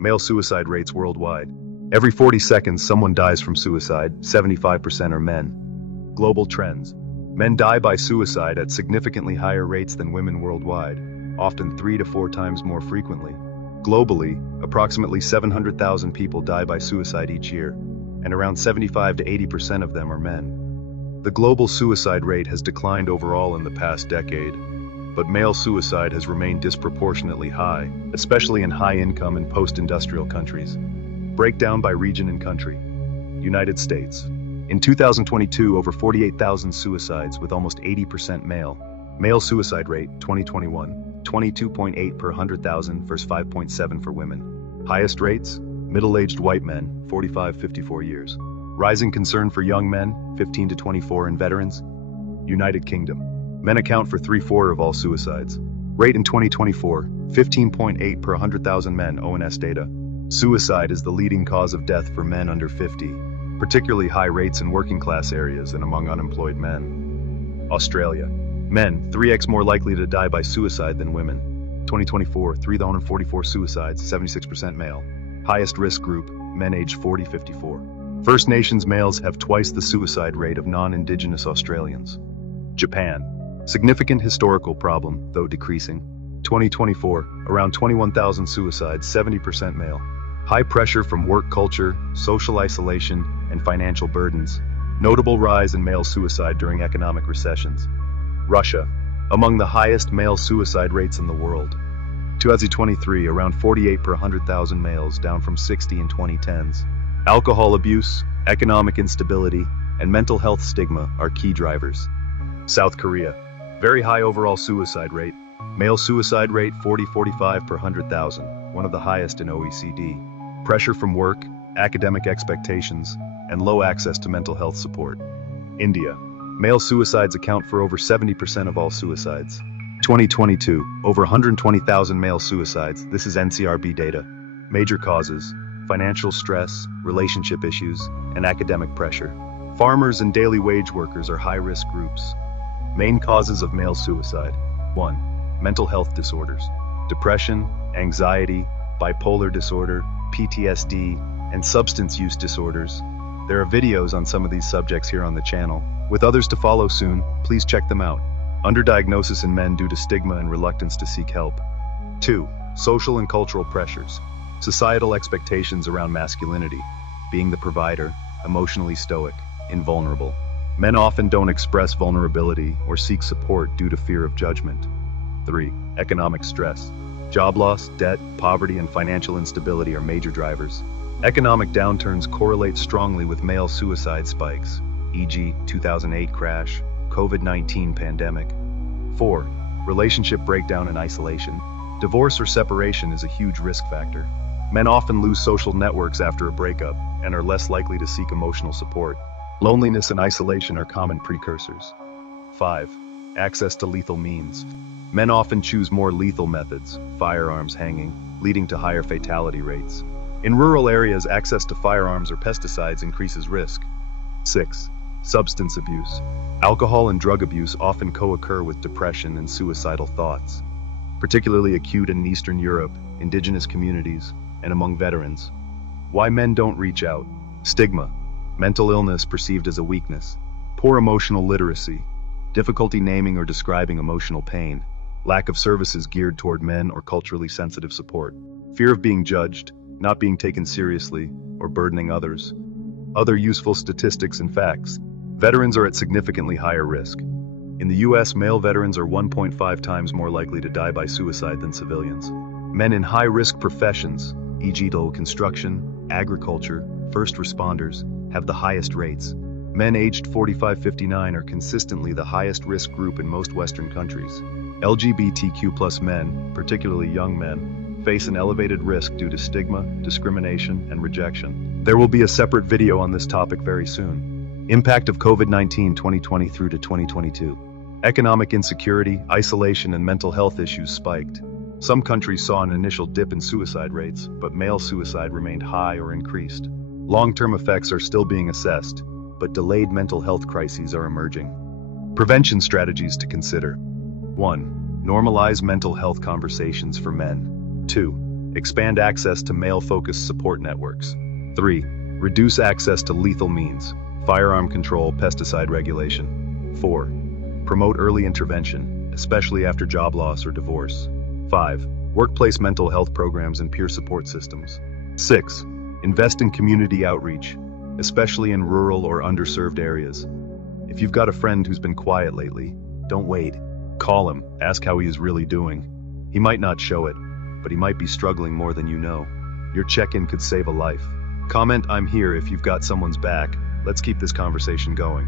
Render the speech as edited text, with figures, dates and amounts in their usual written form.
Male suicide rates worldwide. Every 40 seconds, someone dies from suicide, 75% are men. Global trends. Men die by suicide at significantly higher rates than women worldwide, often 3 to 4 times more frequently. Globally, approximately 700,000 people die by suicide each year, and around 75 to 80% of them are men. The global suicide rate has declined overall in the past decade, but male suicide has remained disproportionately high, especially in high-income and post-industrial countries. Breakdown by region and country. United States. In 2022, over 48,000 suicides, with almost 80% male. Male suicide rate, 2021, 22.8 per 100,000 versus 5.7 for women. Highest rates, middle-aged white men, 45-54 years. Rising concern for young men, 15 to 24, and veterans. United Kingdom. Men account for 3/4 of all suicides. Rate in 2024, 15.8 per 100,000 men, ONS data. Suicide is the leading cause of death for men under 50, particularly high rates in working-class areas and among unemployed men. Australia. Men, 3x more likely to die by suicide than women. 2024, 344 suicides, 76% male. Highest risk group, men aged 40-54. First Nations males have twice the suicide rate of non-Indigenous Australians. Japan. Significant historical problem, though decreasing. 2024, around 21,000 suicides, 70% male. High pressure from work culture, social isolation, and financial burdens. Notable rise in male suicide during economic recessions. Russia. Among the highest male suicide rates in the world. 2023, around 48 per 100,000 males, down from 60 in 2010s. Alcohol abuse, economic instability, and mental health stigma are key drivers. South Korea. Very high overall suicide rate. Male suicide rate 40-45 per 100,000, one of the highest in OECD. Pressure from work, academic expectations, and low access to mental health support. India. Male suicides account for over 70% of all suicides. 2022, over 120,000 male suicides. This is NCRB data. Major causes: financial stress, relationship issues, and academic pressure. Farmers and daily wage workers are high-risk groups. Main causes of male suicide. 1. Mental health disorders. Depression, anxiety, bipolar disorder, PTSD, and substance use disorders. There are videos on some of these subjects here on the channel, with others to follow soon. Please check them out. Underdiagnosis in men due to stigma and reluctance to seek help. 2. Social and cultural pressures. Societal expectations around masculinity, being the provider, emotionally stoic, invulnerable. Men often don't express vulnerability or seek support due to fear of judgment. 3. Economic stress. Job loss, debt, poverty, and financial instability are major drivers. Economic downturns correlate strongly with male suicide spikes, e.g., 2008 crash, COVID-19 pandemic. 4. Relationship breakdown and isolation. Divorce or separation is a huge risk factor. Men often lose social networks after a breakup and are less likely to seek emotional support. Loneliness and isolation are common precursors. 5. Access to lethal means. Men often choose more lethal methods, firearms, hanging, leading to higher fatality rates. In rural areas, access to firearms or pesticides increases risk. 6. Substance abuse. Alcohol and drug abuse often co-occur with depression and suicidal thoughts, particularly acute in Eastern Europe, indigenous communities, and among veterans. Why men don't reach out. Stigma. Mental illness perceived as a weakness. Poor emotional literacy. Difficulty naming or describing emotional pain. Lack of services geared toward men or culturally sensitive support. Fear of being judged, not being taken seriously, or burdening others. Other useful statistics and facts. Veterans are at significantly higher risk. In the US, male veterans are 1.5 times more likely to die by suicide than civilians. Men in high-risk professions, e.g. construction, agriculture, first responders, have the highest rates. Men aged 45-59 are consistently the highest risk group in most Western countries. LGBTQ+ men, particularly young men, face an elevated risk due to stigma, discrimination, and rejection. There will be a separate video on this topic very soon. Impact of COVID-19 2020 through to 2022. Economic insecurity, isolation, and mental health issues spiked. Some countries saw an initial dip in suicide rates, but male suicide remained high or increased. Long-term effects are still being assessed, but delayed mental health crises are emerging. Prevention strategies to consider. 1. Normalize mental health conversations for men. 2. Expand access to male-focused support networks. 3. Reduce access to lethal means. Firearm control, pesticide regulation. 4. Promote early intervention, especially after job loss or divorce. 5. Workplace mental health programs and peer support systems. 6. Invest in community outreach, especially in rural or underserved areas. If you've got a friend who's been quiet lately, don't wait. Call him, ask how he is really doing. He might not show it, but he might be struggling more than you know. Your check-in could save a life. Comment "I'm here" if you've got someone's back. Let's keep this conversation going.